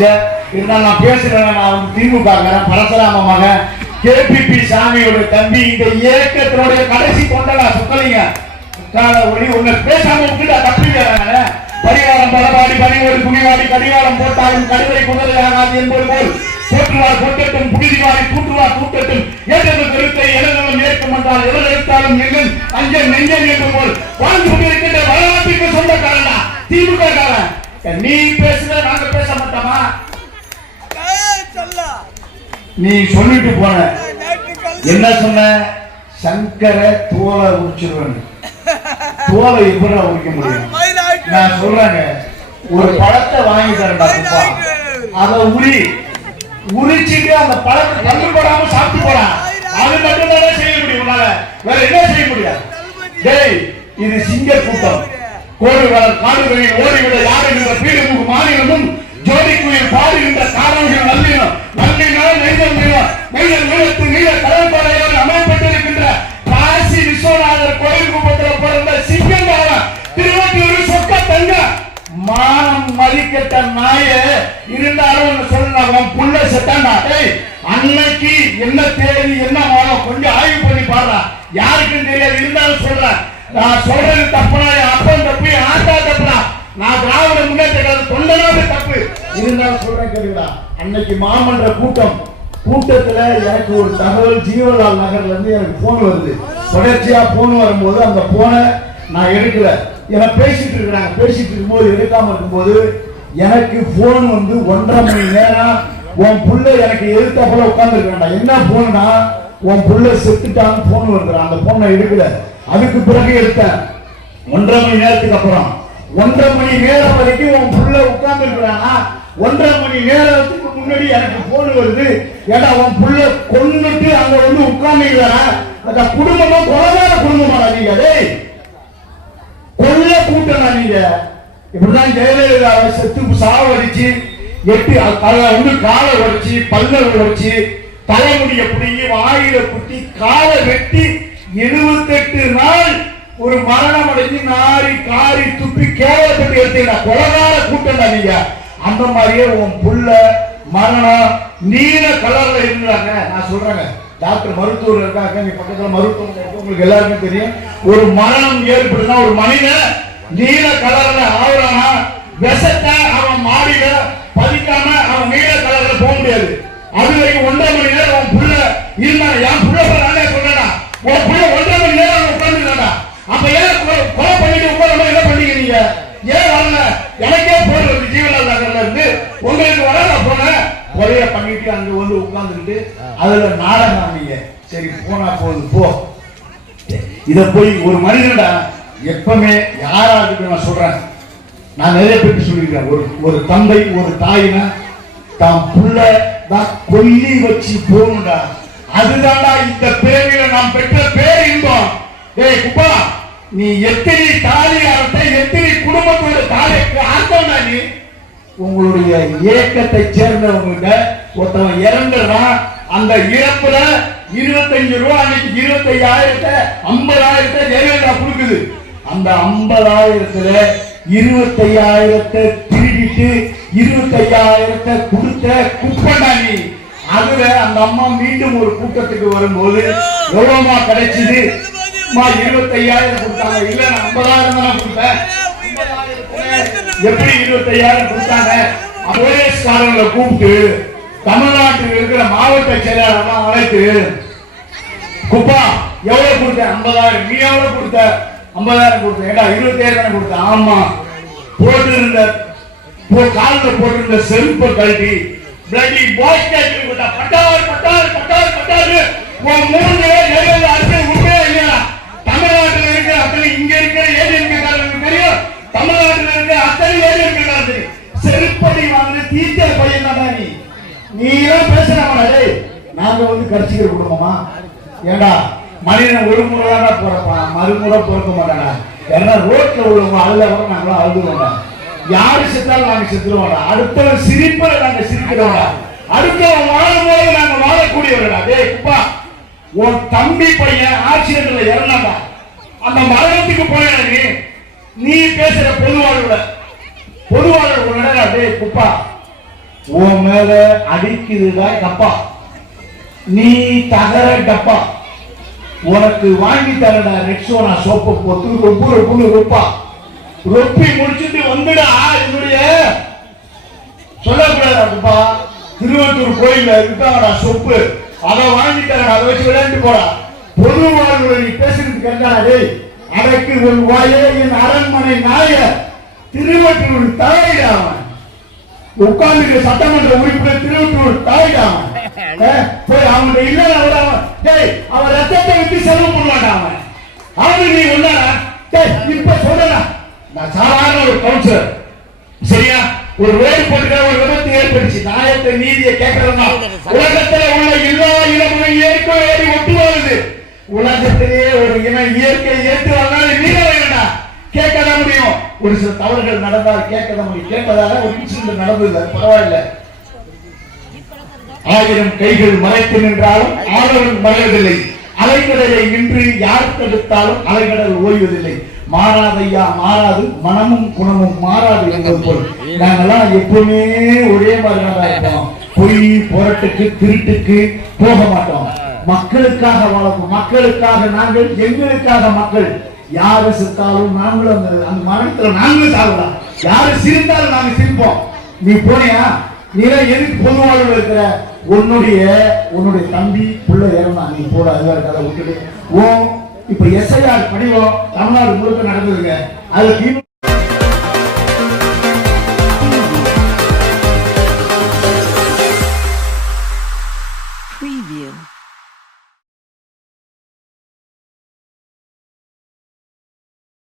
பேசிட்டு இருந்தாலும் நான் பேசுறேன். நான் திமுக பரசுராம மகன் கேபிபி சாமியோட தம்பி. இந்த இயக்கத்தினுடைய கடைசி கொண்டடா சுத்தலிங்க ஒளி உன்னை பேசாம விட்டுட்டா தப்பிக்கிறாங்க. பரிகாரம் பலபாடி பணிவோடு துணிவாடி கடிகாரம் போட்டாலும் கடுவை குதிரையாகாது என்பது போல் போற்றுவார் போட்டட்டும் புனிதிவாரி கூட்டுவார் கூட்டட்டும் ஏற்றது கருத்தை எழுதவும் ஏற்கும் என்றால் எவர் எடுத்தாலும் எங்கள் அஞ்சல் நெஞ்சல் என்று போல் வாழ்ந்து கொண்டிருக்கின்ற வரலாற்றுக்கு சொந்தக்காரனா திமுக காரன். நீ பேசுற நாங்க பேச மாட்டோமா? நீ சொல்லிட்டு போன என்ன சொன்ன? சங்கர தோலை உரிச்சிருவேன். தோலை எப்படி உரிக்க முடியும்? நான் சொல்றேங்க, ஒரு பழத்தை வாங்கி தரேன்டா, அதை உரிச்சிட்டு அந்த பழத்தை தள்ளி போடாம சாப்பிட்டு போறான். அது மட்டும் தான் செய்ய முடியும். உன்னால வேற என்ன செய்ய முடியாது? டேய், இது சிங்க கூட்டம். கோடு வளர் காடுகளில் ஓடிவிட யாருகின்ற பீடுமுக மாநிலமும் ஜோதிக்குயில் பாடுகின்ற காரணங்கள் நல்லினம் நல்லினால் நெய்தல் நிலம் நெய்தல் நிலத்து நீல கடற்படையோடு அமைப்பட்டிருக்கின்ற காசி விஸ்வநாதர் கோயில் குப்பத்தில் பிறந்த சிங்கங்காரன் திருவள்ளூர் சொக்க தங்க மானம் மதிக்கட்ட நாய இருந்தாலும் சொல்லுவாங்க புள்ள செட்டாண்டா. அன்னைக்கு என்ன தேதி என்ன மாதம் கொஞ்சம் ஆய்வு பண்ணி பாடுறா. யாருக்கும் தெரியாது, இருந்தாலும் சொல்றேன். நான் சொல்றது தப்புனா அப்பன் தப்பு, ஆட்டா தப்புனா நான் திராவிட முன்னேற்ற தொண்டனாவே தப்பு. இருந்தாலும் சொல்றேன் கேளுங்களா. அன்னைக்கு மாமன்ற கூட்டத்துல எனக்கு ஒரு தகவல் ஜீவலால் நகர்ல இருந்து எனக்கு போன் வருது. தொடர்ச்சியா போன் வரும்போது அந்த போனை நான் எடுக்கல. ஏன்னா பேசிட்டு இருக்கிறாங்க. பேசிட்டு இருக்கும்போது எடுக்காம இருக்கும்போது எனக்கு போன் வந்து 1.5 மணி நேரம் உன் புள்ள எனக்கு எதிர்த்தாப்புல உட்கார்ந்து இருக்காண்டா. என்ன போனா உன் புள்ள செத்துட்டான்னு போன் வருது. அந்த போனை எடுக்கல. அதுக்கு பிறகு எடுத்தேன். 1.5 மணி நேரத்துக்கு அப்புறம் 1.5 மணி நேரம் வரைக்கும் உன் புள்ள உட்கார்ந்து இருக்கிறானா? 1.5 மணி நேரத்துக்கு முன்னாடி எனக்கு போன் வருது. ஏன்னா உன் புள்ள கொன்னுட்டு அங்க வந்து உட்கார்ந்துக்கிறானா? அந்த குடும்பமும் கொலகார குடும்பமா நீங்க? கொல்ல கூட்டணா நீங்க? இப்படிதான் ஜெயலலிதா செத்து சாவடிச்சு 8 வந்து காலை உடைச்சு பல்ல உடைச்சு தலைமுடிய பிடிங்கி வாயில குத்தி காலை வெட்டி 78 நாள் ஒரு மரணம் அடைஞ்சு நாரி காரி துப்பி கேவலப்பட்டு எடுத்தீங்கன்னா கொலகார கூட்டணா நீங்க? அந்த மாதிரியே உன் புள்ள மரணம் நீல கலர்ல இருந்தாங்க. நான் சொல்றேங்க, டாக்டர் மருத்துவர் இருக்காங்க, நீ பக்கத்துல மருத்துவம் உங்களுக்கு எல்லாருக்கும் தெரியும். ஒரு மரணம் ஏற்படுதுன்னா ஒரு மனிதன் நீல கலர்ல ஆகுறானா, விஷத்தை அவன் மாடியில பதிக்காம அவன் நீல கலர்ல போக முடியாது. அது வரைக்கும் 1.5 மணி நேரம் உன் புள்ள இருந்தாங்க. என் புள்ள நானே சொல்றேன், உன் புள்ள 1.5 மணி நேரம் உட்கார்ந்துருக்கா. அப்ப ஏன் கொலை பண்ணிட்டு உட்கார என்ன பண்ணீங்க? ஏன் வரல? எனக்கே போடுறது ஜீவலால் நகர்ல இருந்து உங்களுக்கு வர நான் போனேன். கொலைய பண்ணிட்டு அங்க வந்து உட்கார்ந்துட்டு அதுல நாடகம் நீங்க. சரி போனா போகுது போ. இத போய் ஒரு மனிதன்டா எப்பவுமே யாராருக்கு நான் சொல்றேன், நான் நிறைய பேருக்கு சொல்லியிருக்கேன். ஒரு தந்தை ஒரு தாயினா தான் புள்ள தான் கொல்லி வச்சு போகணும்டா. அதுதான்டா இந்த பேரில நாம் பெற்ற பேர் இன்பம். ஏய் குப்பா, நீ எத்தனை தாலி அறுத்த எத்தனை குடும்பத்தோட தாலிக்கு அர்த்தம்டா. நீ உங்களுடைய இயக்கத்தை சேர்ந்தவங்க ஒருத்தவன் இறந்துறான். அந்த இறப்புல 25 ரூபாய் அன்னைக்கு 25,000 50,000 ஜெயலலிதா கொடுக்குது. அந்த 50,000த்துல 25,000 திருடிட்டு 25,000 கொடுத்த குப்பண்டா நீ. அதுல அந்த அம்மா மீண்டும் ஒரு கூட்டத்துக்கு வரும்போது எவ்வளவுமா கிடைச்சது? 25,000 கொடுத்தாங்க. இல்ல நான் 50,000 தான் கொடுத்தேன். எப்படி 25,000 கொடுத்தாங்க? போலீஸ்காரங்களை கூப்பிட்டு தமிழ்நாட்டில் இருக்கிற மாவட்ட செயலாளர் அழைத்து, குப்பா எவ்வளவு கொடுத்த? 50,000. நீ எவ்வளவு கொடுத்த? 50,000 கொடுத்த. ஏடா 27,000 கொடுத்த. ஆமா. போட்டிருந்த காலில் போட்டிருந்த செருப்பை கழட்டி பிளடி பாய்ஸ் கேட்டு பட்டாரு பட்டாரு பட்டாரு பட்டாரு 3 அரசு உண்மையா இல்லையா? தமிழ்நாட்டில் இருக்கிற அத்தனை இங்க இருக்கிற ஏஜென்ட்காரங்களுக்கு தெரியும். தமிழ்நாட்டில் இருக்கிற அத்தனை ஏஜென்ட்காரங்களுக்கு செருப்படி வாங்க தீர்த்த பையன் தான் நீ. நீ எல்லாம் பேசுறாங்க. நாங்க வந்து கட்சிக்கிற குடும்பமா? ஏண்டா மனிதன் ஒரு முறை தான் பிறப்பான், மறுமுறை பிறக்க மாட்டானா? ஏன்னா ரோட்ல உள்ளவங்க அழுத வர நாங்களும் அழுதுவோம்டா. யாரு செத்தாலும் நாங்க செத்துருவோம்டா. அடுத்தவன் சிரிப்பை நாங்க சிரிக்கிறோம்டா. அடுத்தவன் வாழும்போது நாங்க வாழக்கூடியவர்களா? டேய் குப்பா, உன் தம்பி பையன் ஆக்சிடென்ட்ல இறந்தாண்டா. அந்த மரணத்துக்கு போன நீ பேசுற பொதுவாழ்வுல டேய் குப்பா, உன் மேல அடிக்குதுதான் டப்பா, நீ தகர டப்பா. உனக்கு வாங்கி தரடா ரெக்ஸோனா சோப்பு போட்டு ரொம்ப ரொம்ப ரொப்பா ரொப்பி முடிச்சுட்டு வந்துடா. என்னுடைய சொல்லக்கூடாதுப்பா, திருவத்தூர் கோயில்ல இருக்காடா சொப்பு, அதை வாங்கி தரடா, அதை வச்சு விளையாண்டு போடா. பொது வாழ்வுல நீ பேசுறது கேட்டாடே, அதற்கு ஒரு வாயே என் அரண்மனை நாய திருவத்தூர் தாயிடாமன் உட்கார்ந்து சட்டமன்ற உறுப்பினர் திருவத்தூர் தாயிடாமன் போய் அவங்க இல்ல அவன் ரத்தத்தை விட்டு செலவு பண்ணுவான். அவன் நீ ஒன்னா இப்ப சொல்றா, நான் சாதாரண ஒரு கவுன்சிலர், சரியா? ஒரு வேறு போட்டு ஒரு விபத்து ஏற்படுச்சு, நியாயத்தை நீதியை கேட்கறதா? உலகத்துல உள்ள எல்லா இனமும் இயற்கை ஒட்டு வருது. உலகத்திலே ஒரு இனம் இயற்கை ஏற்று வந்தாலும் நீங்க வேண்டாம், கேட்கதான் முடியும். ஒரு சில தவறுகள் நடந்தால் கேட்கதான் முடியும். கேட்பதால ஒரு இன்சிடென்ட் நடந்தது, பரவாயில்ல. ஆயிரம் கைகள் மறைத்து நின்றாலும் ஆழவன் மறைவதில்லை, அலைக்கடலை நின்று யார் தடுத்தாலும் அலைக்கடல் ஓய்வதில்லை. மாறாதையா மாறாது, மனமும் குணமும் மாறாது என்பது போல் நாங்கெல்லாம் எப்பவுமே ஒரே மாதிரி இருப்போம். பொய் புரட்டுக்கு திருட்டுக்கு போக மாட்டோம். மக்களுக்காக வளர்ப்போம். மக்களுக்காக நாங்கள், எங்களுக்காக மக்கள். யாரு சிரித்தாலும் நாங்களும் அந்த மரணத்துல நாங்களும் சாப்பிடலாம். யாரு சிரித்தாலும் நாங்க சிரிப்போம். நீ போனியா, நீ எதுக்கு பொது வாழ்வு இருக்கிற? உன்னுடைய தம்பி பிள்ளை ஏறனா, நீ போட அதுவா கதை விட்டுடு. இப்ப SIR படிவம் தமிழ்நாடு முழுக்க நடந்ததுங்க. அது